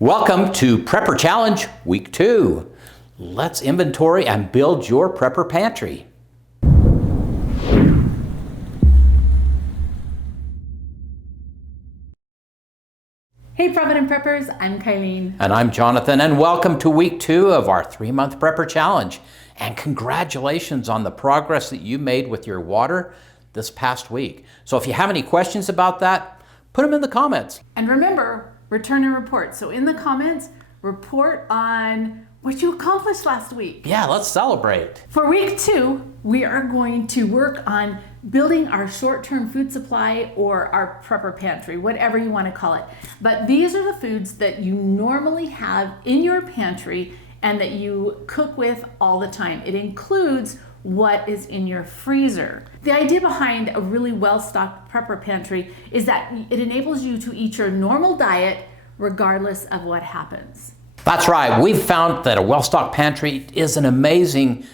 Welcome to Prepper Challenge Week 2. Let's inventory and build your prepper pantry. Hey Provident Preppers, I'm Kylene. And I'm Jonathan, and welcome to Week 2 of our 3-month Prepper Challenge. And congratulations on the progress that you made with your water this past week. So if you have any questions about that, put them in the comments. And remember, return and report. So in the comments, report on what you accomplished last week. Yeah, let's celebrate. For week 2, we are going to work on building our short-term food supply or our prepper pantry, whatever you want to call it. But these are the foods that you normally have in your pantry and that you cook with all the time. It includes what is in your freezer. The idea behind a really well-stocked prepper pantry is that it enables you to eat your normal diet regardless of what happens. That's right. We've found that a well-stocked pantry is an amazing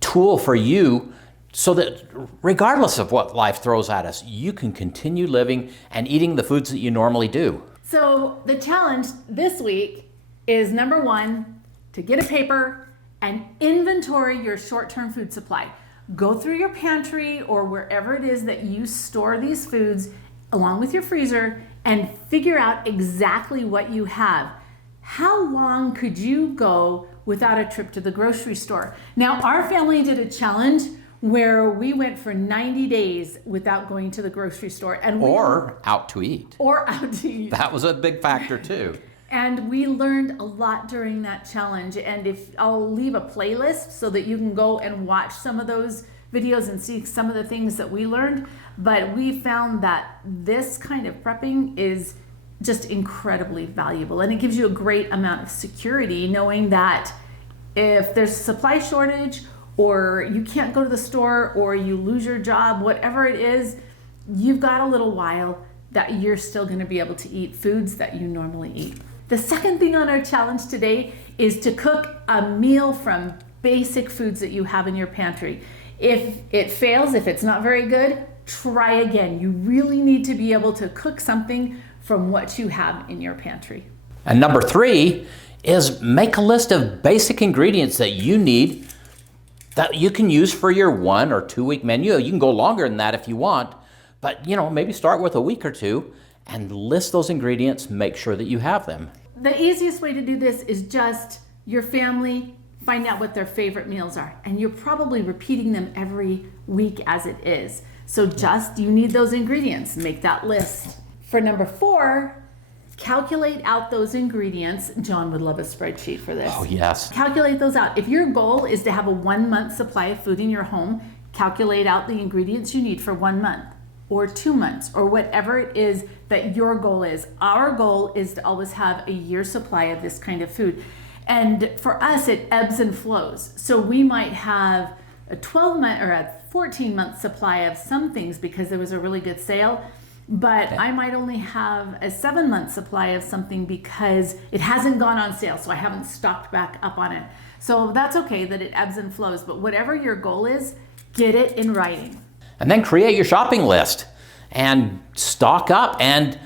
tool for you so that regardless of what life throws at us, you can continue living and eating the foods that you normally do. So the challenge this week is number 1, to get a paper and inventory your short-term food supply. Go through your pantry or wherever it is that you store these foods along with your freezer and figure out exactly what you have. How long could you go without a trip to the grocery store? Now, our family did a challenge where we went for 90 days without going to the grocery store. Or out to eat. Or out to eat. That was a big factor too. And we learned a lot during that challenge. And I'll leave a playlist so that you can go and watch some of those videos and see some of the things that we learned. But we found that this kind of prepping is just incredibly valuable. And it gives you a great amount of security knowing that if there's a supply shortage or you can't go to the store or you lose your job, whatever it is, you've got a little while that you're still going to be able to eat foods that you normally eat. The second thing on our challenge today is to cook a meal from basic foods that you have in your pantry. If it fails, if it's not very good, try again. You really need to be able to cook something from what you have in your pantry. And number 3 is make a list of basic ingredients that you need that you can use for your 1 or 2 week menu. You can go longer than that if you want, but maybe start with a week or 2 and list those ingredients, make sure that you have them. The easiest way to do this is just your family, find out what their favorite meals are. And you're probably repeating them every week as it is. So you need those ingredients, make that list. For number 4, calculate out those ingredients. John would love a spreadsheet for this. Oh, yes. Calculate those out. If your goal is to have a 1-month supply of food in your home, calculate out the ingredients you need for 1 month or 2 months or whatever it is that your goal is. Our goal is to always have a year's supply of this kind of food. And for us, it ebbs and flows. So we might have a 12-month or a 14-month supply of some things because there was a really good sale. But I might only have a 7-month supply of something because it hasn't gone on sale, so I haven't stocked back up on it. So that's okay that it ebbs and flows, but whatever your goal is, get it in writing. And then create your shopping list and stock up. And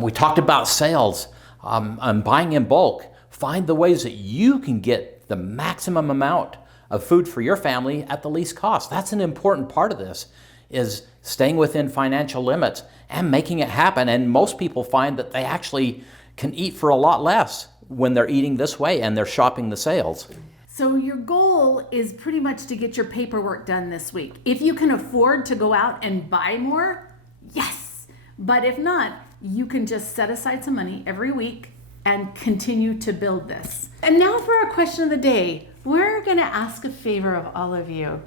we talked about sales, buying in bulk. Find the ways that you can get the maximum amount of food for your family at the least cost. That's an important part of this, is staying within financial limits and making it happen. And most people find that they actually can eat for a lot less when they're eating this way and they're shopping the sales. So your goal is pretty much to get your paperwork done this week. If you can afford to go out and buy more, yes. But if not, you can just set aside some money every week and continue to build this. And now for our question of the day. We're gonna ask a favor of all of you.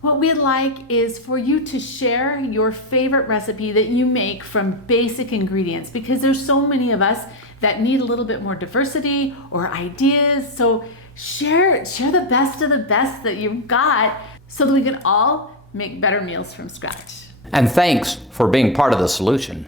What we'd like is for you to share your favorite recipe that you make from basic ingredients, because there's so many of us that need a little bit more diversity or ideas. So share the best of the best that you've got so that we can all make better meals from scratch. And thanks for being part of the solution.